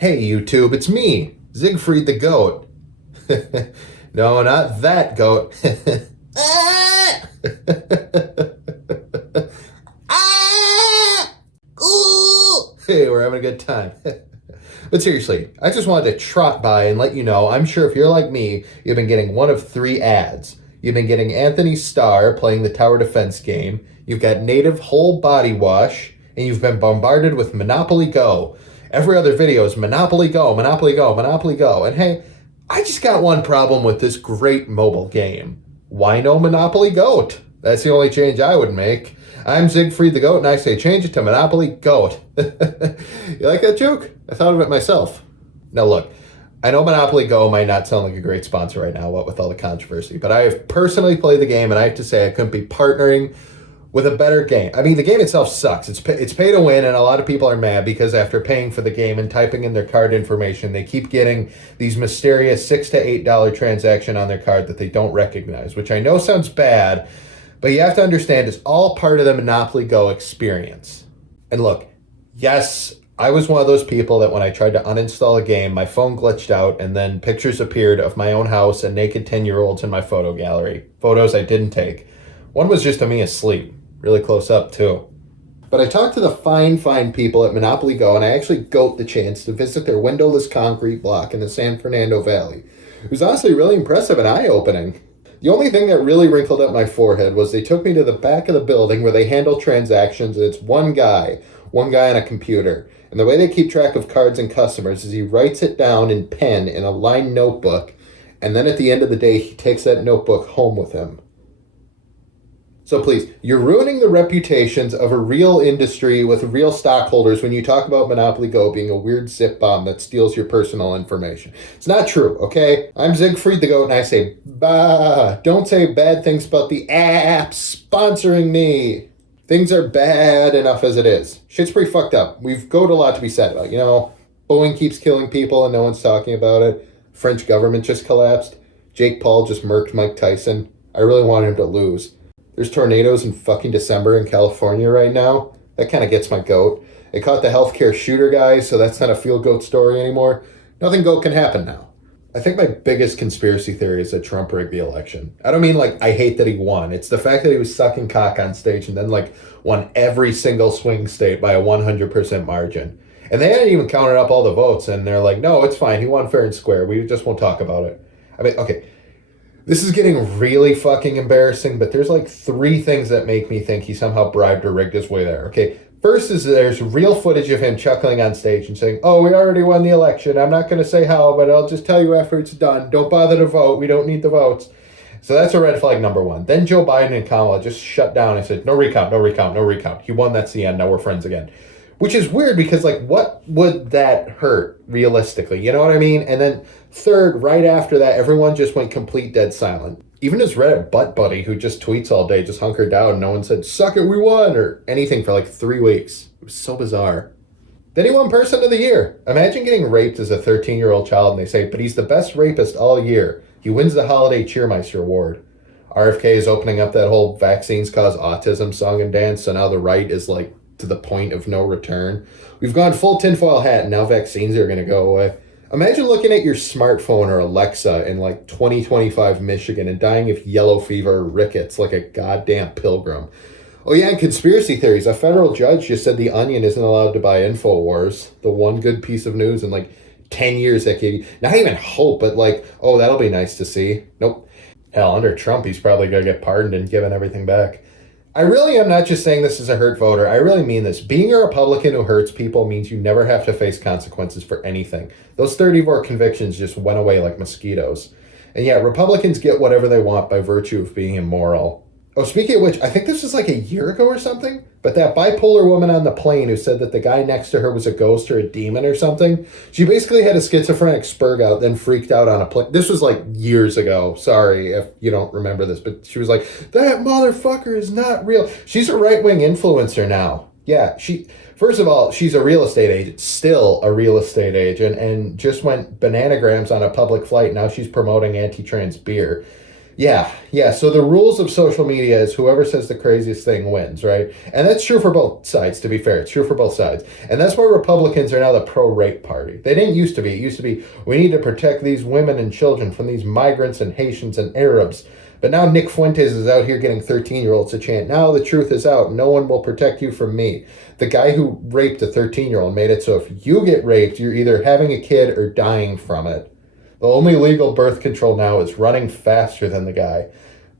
Hey YouTube, it's me, Siegfried the Goat. No, not that goat. Ah! Ah! Ooh! Hey, we're having a good time. But seriously, I just wanted to trot by and let you know, I'm sure if you're like me, you've been getting one of three ads. You've been getting Anthony Starr playing the tower defense game, you've got native whole body wash, and you've been bombarded with Monopoly Go. Every other video is Monopoly Go, Monopoly Go, Monopoly Go. And hey, I just got one problem with this great mobile game. Why no Monopoly Goat? That's the only change I would make. I'm Siegfried the Goat, and I say change it to Monopoly Goat. You like that joke? I thought of it myself. Now look, I know Monopoly Go might not sound like a great sponsor right now, what with all the controversy, but I have personally played the game, and I have to say I couldn't be partnering with a better game. I mean, the game itself sucks. It's pay to win, and a lot of people are mad because after paying for the game and typing in their card information, they keep getting these mysterious $6 to $8 transaction on their card that they don't recognize, which I know sounds bad, but you have to understand it's all part of the Monopoly Go experience. And look, yes, I was one of those people that when I tried to uninstall a game, my phone glitched out and then pictures appeared of my own house and naked 10-year-olds in my photo gallery. Photos I didn't take. One was just of me asleep. Really close up, too. But I talked to the fine people at Monopoly Go, and I actually got the chance to visit their windowless concrete block in the San Fernando Valley. It was honestly really impressive and eye-opening. The only thing that really wrinkled up my forehead was they took me to the back of the building where they handle transactions, and it's one guy on a computer. And the way they keep track of cards and customers is he writes it down in pen in a lined notebook, and then at the end of the day, he takes that notebook home with him. So please, you're ruining the reputations of a real industry with real stockholders when you talk about Monopoly Go being a weird zip bomb that steals your personal information. It's not true, okay? I'm Siegfried the Goat, and I say, bah, don't say bad things about the app sponsoring me. Things are bad enough as it is. Shit's pretty fucked up. We've got a lot to be said about, Boeing keeps killing people and no one's talking about it. French government just collapsed. Jake Paul just murked Mike Tyson. I really want him to lose. There's tornadoes in fucking December in California right now. That kind of gets my goat. They caught the healthcare shooter guy, so that's not a feel-goat story anymore. Nothing goat can happen now. I think my biggest conspiracy theory is that Trump rigged the election. I don't mean I hate that he won. It's the fact that he was sucking cock on stage and then won every single swing state by a 100% margin. And they hadn't even counted up all the votes, and they're like, no, it's fine. He won fair and square. We just won't talk about it. I mean, okay. This is getting really fucking embarrassing, but there's three things that make me think he somehow bribed or rigged his way there. Okay, first is there's real footage of him chuckling on stage and saying, oh, we already won the election. I'm not going to say how, but I'll just tell you after it's done. Don't bother to vote. We don't need the votes. So that's a red flag number one. Then Joe Biden and Kamala just shut down and said, no recount, no recount, no recount. He won, that's the end. Now we're friends again. Which is weird because, what would that hurt realistically? You know what I mean? And then third, right after that, everyone just went complete dead silent. Even his Reddit butt buddy, who just tweets all day, just hunkered down. And no one said, suck it, we won, or anything for 3 weeks. It was so bizarre. Then he won Person of the Year. Imagine getting raped as a 13-year-old child and they say, but he's the best rapist all year. He wins the Holiday Cheermeister Award. RFK is opening up that whole vaccines cause autism song and dance, so now the right is to the point of no return. We've gone full tinfoil hat, and now vaccines are going to go away. Imagine looking at your smartphone or Alexa in 2025 Michigan and dying of yellow fever or rickets like a goddamn pilgrim. Oh yeah, and conspiracy theories. A federal judge just said The Onion isn't allowed to buy InfoWars. The one good piece of news in 10 years that gave you, not even hope, but oh, that'll be nice to see. Nope. Hell, under Trump, he's probably going to get pardoned and given everything back. I really am not just saying this as a hurt voter. I really mean this. Being a Republican who hurts people means you never have to face consequences for anything. Those 34 convictions just went away like mosquitoes. And yeah, Republicans get whatever they want by virtue of being immoral. Oh, speaking of which, I think this was a year ago or something, but that bipolar woman on the plane who said that the guy next to her was a ghost or a demon or something, she basically had a schizophrenic spurg out, then freaked out on a plane. This was years ago. Sorry if you don't remember this, but she was like, that motherfucker is not real. She's a right-wing influencer now. Yeah, first of all, she's a real estate agent, still a real estate agent, and just went bananagrams on a public flight. Now she's promoting anti-trans beer. Yeah. So the rules of social media is whoever says the craziest thing wins, right? And that's true for both sides, to be fair. It's true for both sides. And that's why Republicans are now the pro-rape party. They didn't used to be. It used to be, we need to protect these women and children from these migrants and Haitians and Arabs. But now Nick Fuentes is out here getting 13-year-olds to chant, now the truth is out. No one will protect you from me. The guy who raped a 13-year-old made it so if you get raped, you're either having a kid or dying from it. The only legal birth control now is running faster than the guy.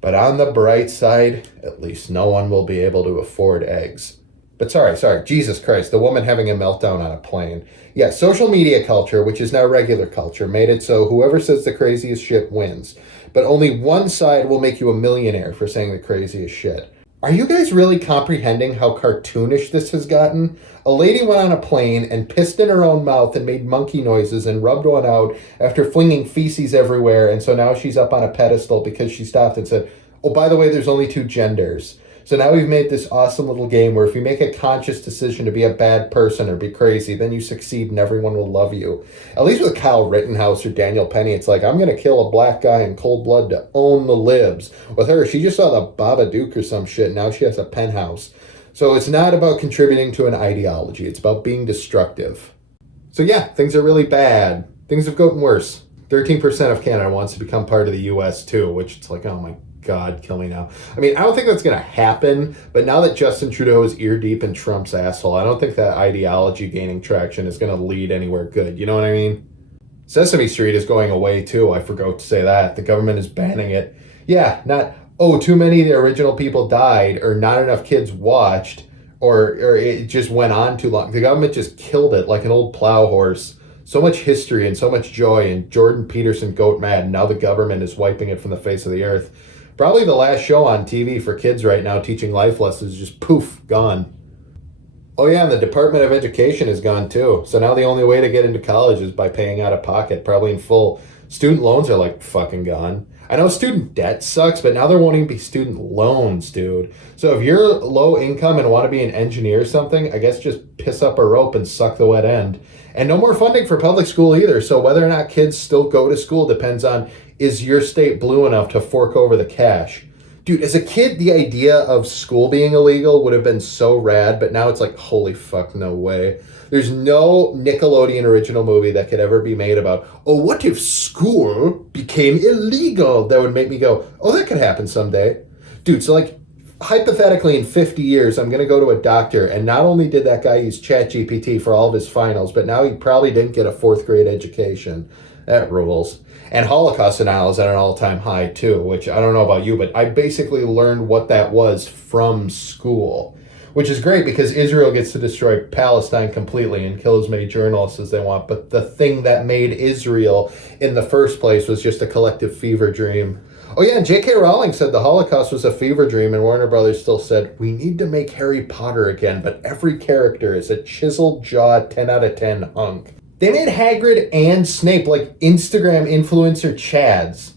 But on the bright side, at least no one will be able to afford eggs. But sorry, Jesus Christ, the woman having a meltdown on a plane. Yeah, social media culture, which is now regular culture, made it so whoever says the craziest shit wins. But only one side will make you a millionaire for saying the craziest shit. Are you guys really comprehending how cartoonish this has gotten? A lady went on a plane and pissed in her own mouth and made monkey noises and rubbed one out after flinging feces everywhere, and so now she's up on a pedestal because she stopped and said, oh, by the way, there's only two genders. So now we've made this awesome little game where if you make a conscious decision to be a bad person or be crazy, then you succeed and everyone will love you. At least with Kyle Rittenhouse or Daniel Penny, it's like, I'm going to kill a black guy in cold blood to own the libs. With her, she just saw the Babadook or some shit. Now she has a penthouse. So it's not about contributing to an ideology. It's about being destructive. So yeah, things are really bad. Things have gotten worse. 13% of Canada wants to become part of the U.S. too, which it's like, oh my God, kill me now. I mean, I don't think that's going to happen, but now that Justin Trudeau is ear deep in Trump's asshole, I don't think that ideology gaining traction is going to lead anywhere good. You know what I mean? Sesame Street is going away too. I forgot to say that. The government is banning it. Yeah, not, oh, too many of the original people died, or not enough kids watched, or it just went on too long. The government just killed it like an old plow horse. So much history and so much joy, and Jordan Peterson goat mad, and now the government is wiping it from the face of the earth. Probably the last show on TV for kids right now teaching life lessons, just poof, gone. Oh yeah, and the Department of Education is gone too. So now the only way to get into college is by paying out of pocket, probably in full. Student loans are like fucking gone. I know student debt sucks, but now there won't even be student loans, dude. So if you're low income and want to be an engineer or something, I guess just piss up a rope and suck the wet end. And no more funding for public school either. So whether or not kids still go to school depends on, is your state blue enough to fork over the cash? Dude, as a kid, the idea of school being illegal would have been so rad, but now it's like, holy fuck, no way. There's no Nickelodeon original movie that could ever be made about, oh, what if school became illegal? That would make me go, oh, that could happen someday. Dude, so like, hypothetically, in 50 years, I'm going to go to a doctor, and not only did that guy use ChatGPT for all of his finals, but now he probably didn't get a 4th grade education. That rules. And Holocaust denial is at an all-time high, too, which I don't know about you, but I basically learned what that was from school, which is great because Israel gets to destroy Palestine completely and kill as many journalists as they want. But the thing that made Israel in the first place was just a collective fever dream. Oh yeah, and J.K. Rowling said the Holocaust was a fever dream, and Warner Brothers still said, we need to make Harry Potter again, but every character is a chiseled-jawed 10 out of 10 hunk. They made Hagrid and Snape like Instagram influencer chads.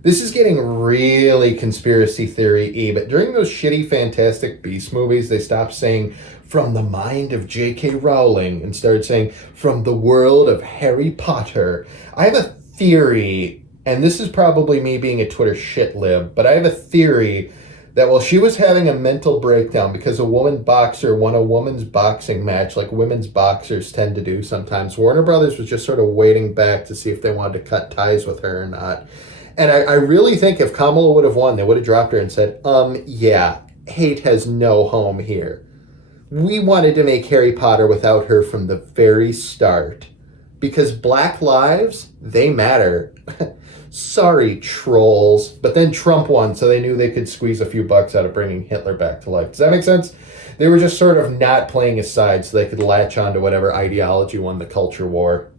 This is getting really conspiracy theory-y, but during those shitty Fantastic Beasts movies, they stopped saying, from the mind of J.K. Rowling, and started saying, from the world of Harry Potter. I have a theory, and this is probably me being a Twitter shitlib, but I have a theory that while she was having a mental breakdown because a woman boxer won a woman's boxing match like women's boxers tend to do sometimes, Warner Brothers was just sort of waiting back to see if they wanted to cut ties with her or not. And I really think if Kamala would have won, they would have dropped her and said, yeah, hate has no home here. We wanted to make Harry Potter without her from the very start. Because Black lives, they matter. Sorry, trolls. But then Trump won, so they knew they could squeeze a few bucks out of bringing Hitler back to life. Does that make sense? They were just sort of not playing his side so they could latch on to whatever ideology won the culture war.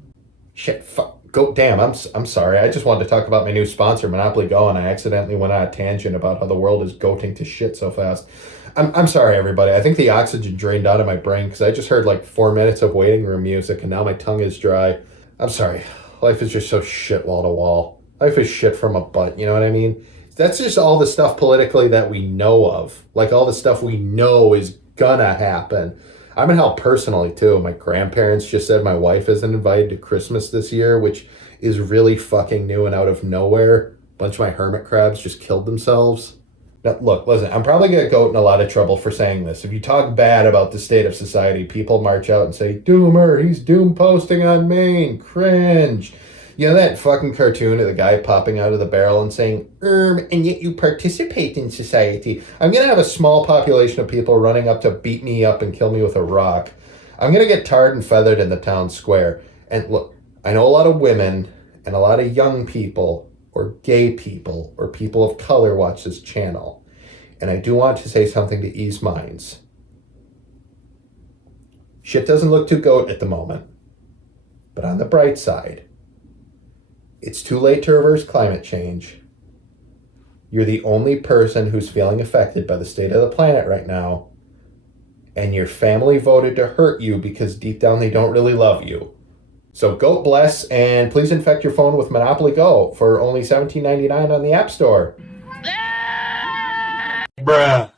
Shit, fuck. Damn, I'm sorry. I just wanted to talk about my new sponsor, Monopoly Go, and I accidentally went on a tangent about how the world is goating to shit so fast. I'm sorry, everybody. I think the oxygen drained out of my brain because I just heard like 4 minutes of waiting room music, and now my tongue is dry. I'm sorry. Life is just so shit wall to wall. Life is shit from a butt, you know what I mean? That's just all the stuff politically that we know of. Like all the stuff we know is gonna happen. I'm in hell personally too. My grandparents just said my wife isn't invited to Christmas this year, which is really fucking new and out of nowhere. bunch of my hermit crabs just killed themselves. Now, look, listen, I'm probably going to go in a lot of trouble for saying this. If you talk bad about the state of society, people march out and say, Doomer, he's doom posting on Maine, cringe. You know that fucking cartoon of the guy popping out of the barrel and saying, and yet you participate in society. I'm going to have a small population of people running up to beat me up and kill me with a rock. I'm going to get tarred and feathered in the town square. And look, I know a lot of women and a lot of young people or gay people or people of color watch this channel. And I do want to say something to ease minds. Shit doesn't look too goat at the moment. But on the bright side, it's too late to reverse climate change. You're the only person who's feeling affected by the state of the planet right now. And your family voted to hurt you because deep down they don't really love you. So goat bless, and please infect your phone with Monopoly Go for only $17.99 on the App Store. Bruh.